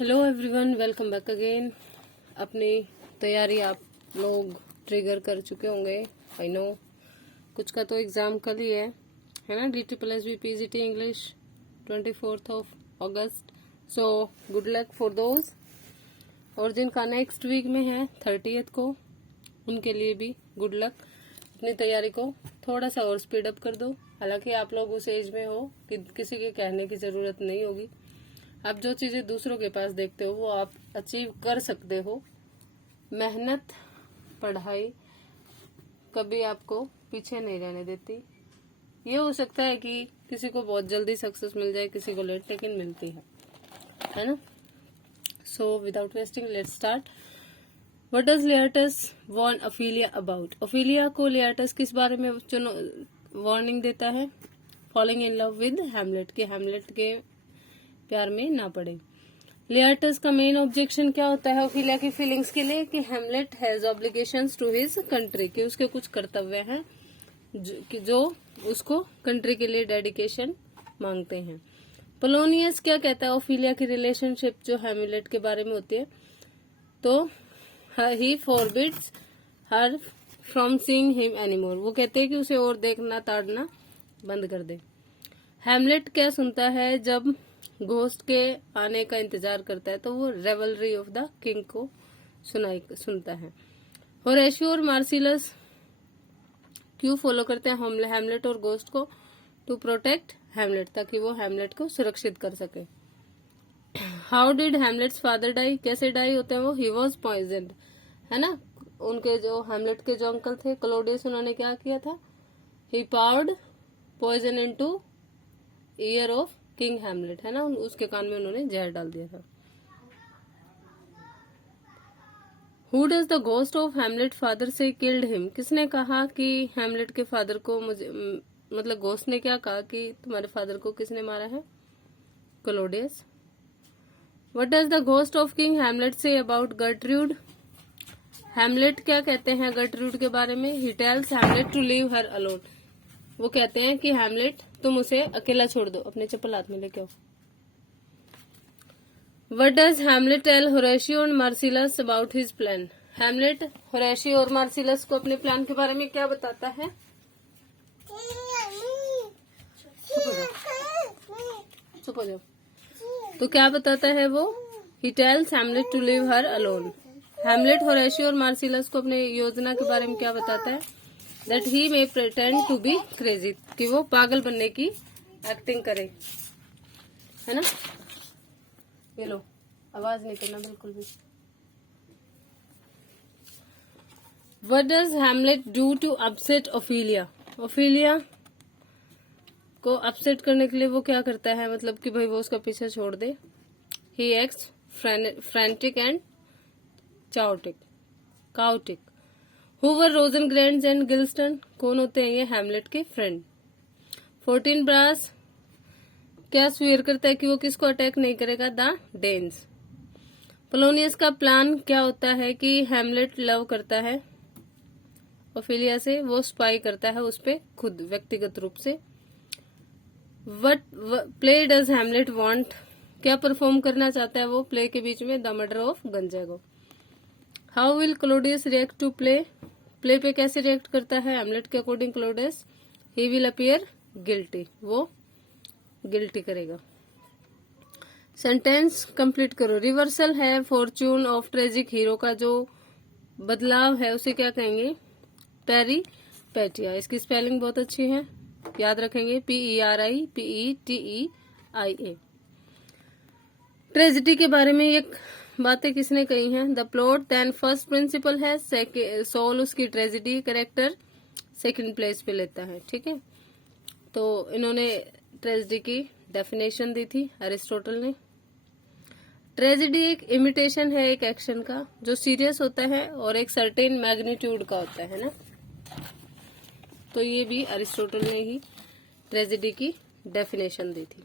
Hello everyone, welcome back again. अपनी तैयारी आप लोग ट्रिगर कर चुके होंगे, आई नो। कुछ का तो एग्जाम कल ही है ना। DSSB PGT English 24 August. So good luck for those. और जिनका नेक्स्ट वीक में है 30 को, उनके लिए भी गुड लक। अपनी तैयारी को थोड़ा सा और स्पीड अप कर दो। हालांकि आप लोग उस एज में हो कि किसी के कहने की जरूरत नहीं होगी। आप जो चीजें दूसरों के पास देखते हो वो आप अचीव कर सकते हो। मेहनत, पढ़ाई कभी आपको पीछे नहीं रहने देती। ये हो सकता है कि किसी को बहुत जल्दी सक्सेस मिल जाए, किसी को लेट, लेकिन मिलती है ना। So without wasting let's start. What does Laertes warn Ophelia about? Ophelia को लियाटस किस बारे में वार्निंग देता है? Falling in love with Hamlet, के हैमलेट के प्यार में ना पड़े। लियाटस का मेन ऑब्जेक्शन क्या होता है ओफेलिया की फीलिंग्स के लिए? कि Hamlet has obligations to his country, कि उसके कुछ कर्तव्य हैं जो उसको कंट्री के लिए डेडिकेशन मांगते हैं। पोलोनियस क्या कहता है ओफेलिया की रिलेशनशिप जो हैमलेट के बारे में होती है? तो he forbids her from seeing him anymore, वो कहते हैं कि उसे और देखना ताड़ना बंद कर दे। हैमलेट क्या सुनता है जब घोस्ट के आने का इंतजार करता है? तो वो रेवलरी ऑफ द किंग को सुनता है। होरेशियो और मार्सिलस क्यों फॉलो करते हैं हैमलेट और घोस्ट को? टू प्रोटेक्ट हैमलेट, ताकि वो हैमलेट को सुरक्षित कर सके। How did Hamlet's father die? कैसे डाई होते हैं वो? ही वॉज पॉइजन्ड, है ना। उनके जो हैमलेट के जो अंकल थे क्लोडियस, उन्होंने क्या किया था? He poured poison into ear of king Hamlet, है ना। उसके कान में उन्होंने जहर डाल दिया था। Who does the ghost of Hamlet father से किल्ड हिम? किसने कहा कि हैमलेट के फादर को मतलब घोस्ट ने क्या कहा कि तुम्हारे फादर को किसने मारा है? Claudius. What does the ghost of king Hamlet say about Gertrude? Hamlet क्या कहते हैं गर्ट्रूड के बारे में? He tells Hamlet to leave her alone, वो कहते हैं कि हैमलेट तुम उसे अकेला छोड़ दो। अपने चप्पल हाथ में लेके आओ। What does Hamlet tell Horatio and Marcellus about his plan? Hamlet Horatio और Marcellus को अपने प्लान के बारे में क्या बताता है? चुप हो जाओ। तो क्या बताता है वो? He tells Hamlet to leave her alone. Hamlet Horatio और Marcellus को अपने योजना के बारे में क्या बताता है? That he may pretend to be crazy, कि वो पागल बनने की एक्टिंग करे, है ना। ये लो, आवाज नहीं करना बिल्कुल भी। What does Hamlet do to upset Ophelia? Ophelia को अपसेट करने के लिए वो क्या करता है? मतलब कि भाई वो उसका पीछे छोड़ दे। He acts frantic and chaotic. Who were Rosencrantz and Guilston? कौन होते हैं ये? हैमलेट के फ्रेंड। 14 ब्रास क्या स्वीयर करता है कि वो किसको अटैक नहीं करेगा? The Danes. पोलोनियस का प्लान क्या होता है? कि हैमलेट लव करता है ओफेलिया से, वो स्पाई करता है उस पे खुद व्यक्तिगत रूप से। What play does Hamlet want? क्या परफॉर्म करना चाहता है वो प्ले के बीच में? The murder of Gonzago. How will Claudius react to play? Play पे कैसे रिएक्ट करता है हैमलेट के according Claudius? He will appear guilty, वो गिल्टी करेगा। सेंटेंस कंप्लीट करो। रिवर्सल है फॉर्च्यून ऑफ ट्रेजिक हीरो का जो बदलाव है उसे क्या कहेंगे? पेरिपेटिया। इसकी स्पेलिंग बहुत अच्छी है, याद रखेंगे। PERIPETEIA। ट्रेजिडी के बारे में ये बातें किसने कही हैं? The plot then first principle है, सोल उसकी ट्रेजिडी कैरेक्टर सेकंड प्लेस पे लेता है, ठीक है। तो इन्होंने ट्रेजिडी की डेफिनेशन दी थी अरिस्टोटल ने। ट्रेजिडी एक इमिटेशन है एक एक्शन का जो सीरियस होता है और एक सर्टेन मैग्नीट्यूड का होता है ना। तो ये भी अरिस्टोटल ने ही ट्रेजिडी की डेफिनेशन दी थी।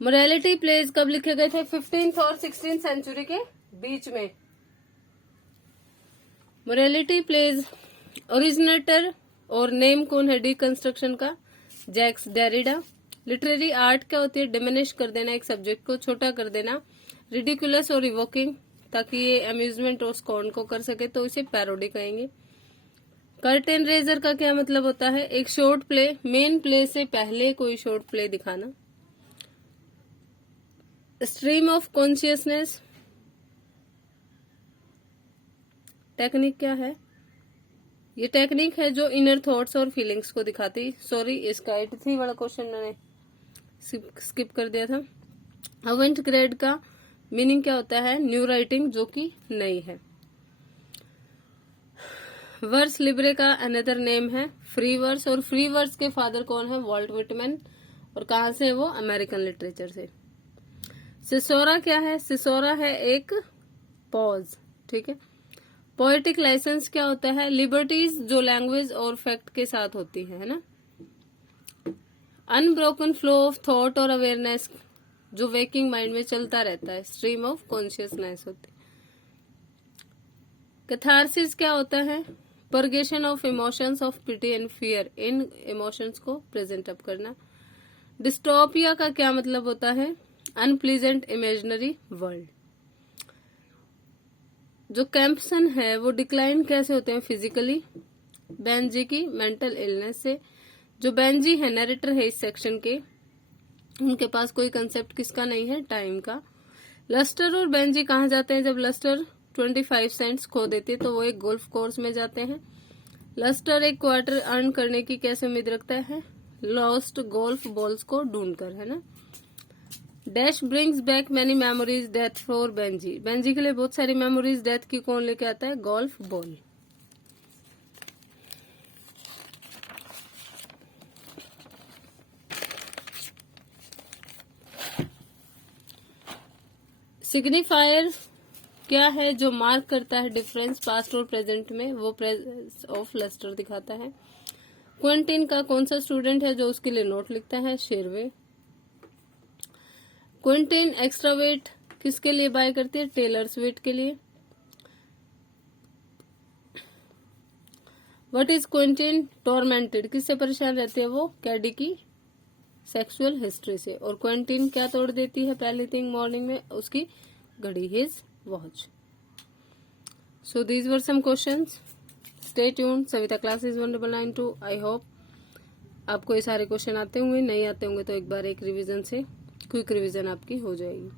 मोरालिटी प्लेज कब लिखे गए थे? 15th और 16th सेंचुरी के बीच में। मोरालिटी प्लेज ओरिजिनेटर और नेम कौन है डिकंस्ट्रक्शन का? Jacques Derrida. लिटरेरी आर्ट क्या होती है? डिमिनिश कर देना एक सब्जेक्ट को, छोटा कर देना, रिडिकुलस और इवोकिंग, ताकि ये अम्यूजमेंट और स्कॉर्न को कर सके, तो इसे पैरोडी कहेंगे। कर्टेन रेजर का क्या मतलब होता है? एक शॉर्ट प्ले, मेन प्ले से पहले कोई शॉर्ट प्ले दिखाना। स्ट्रीम ऑफ कॉन्शियसनेस टेक्निक क्या है? ये टेक्निक है जो इनर थॉट्स और फीलिंग्स को दिखाती। सॉरी, इसका 83 वाला क्वेश्चन मैंने स्किप कर दिया था। अवेंट ग्रेड का मीनिंग क्या होता है? न्यू राइटिंग, जो कि नई है। वर्स लिब्रे का अनदर नेम है फ्री वर्स, और फ्री वर्स के फादर कौन है? Walt Whitman. और कहां से? वो अमेरिकन लिटरेचर से। सिसोरा क्या है? सिसोरा है एक पॉज, ठीक है। पोएटिक लाइसेंस क्या होता है? लिबर्टीज जो लैंग्वेज और फैक्ट के साथ होती है ना। अनब्रोकन फ्लो ऑफ थॉट और अवेयरनेस जो वेकिंग माइंड में चलता रहता है, स्ट्रीम ऑफ कॉन्शियसनेस होती है। कैथारसिस क्या होता है? Purgation of emotions of pity and fear, इन इमोशंस को प्रेजेंट अप करना। डिस्टोपिया का क्या मतलब होता है? Unpleasant imaginary world. जो कैंपसन है वो डिक्लाइन कैसे होते हैं? फिजिकली। बेंजी की मेंटल इलनेस से। जो बेंजी है नरेटर है इस सेक्शन के, उनके पास कोई कंसेप्ट किसका नहीं है? टाइम का। लस्टर और बेंजी कहाँ जाते हैं? जब लस्टर 25 सेंट्स खो देते तो वो एक गोल्फ कोर्स में जाते हैं। लस्टर एक क्वार्टर अर्न करने की कैसे उम्मीद रखता है? लॉस्ट गोल्फ बॉल्स को ढूंढकर, है ना। Dash brings back many memories death for Benji, Benji के लिए बहुत सारी मेमोरीज डेथ की कौन लेके आता है? Golf ball. सिग्निफायर क्या है जो मार्क करता है डिफरेंस पास्ट और प्रेजेंट में? वो प्रेजेंस ऑफ लस्टर दिखाता है। क्विंटीन का कौन सा स्टूडेंट है जो उसके लिए नोट लिखता है? शेरवे। क्विंटीन एक्स्ट्रा वेट किसके लिए बाय करती है? टेलर स्विफ्ट के लिए। व्हाट इज क्विंटीन टॉर्मेंटेड, किससे परेशान रहती है वो? कैडी की सेक्सुअल हिस्ट्री से। और क्विंटीन क्या तोड़ देती है पहली थिंग मॉर्निंग में? उसकी घड़ी, his watch. So these were some questions. Stay tuned. Savita classes 1992। I hope आपको ये सारे क्वेश्चन आते होंगे, नहीं आते होंगे तो एक बार एक रिवीजन से क्विक रिवीजन आपकी हो जाएगी।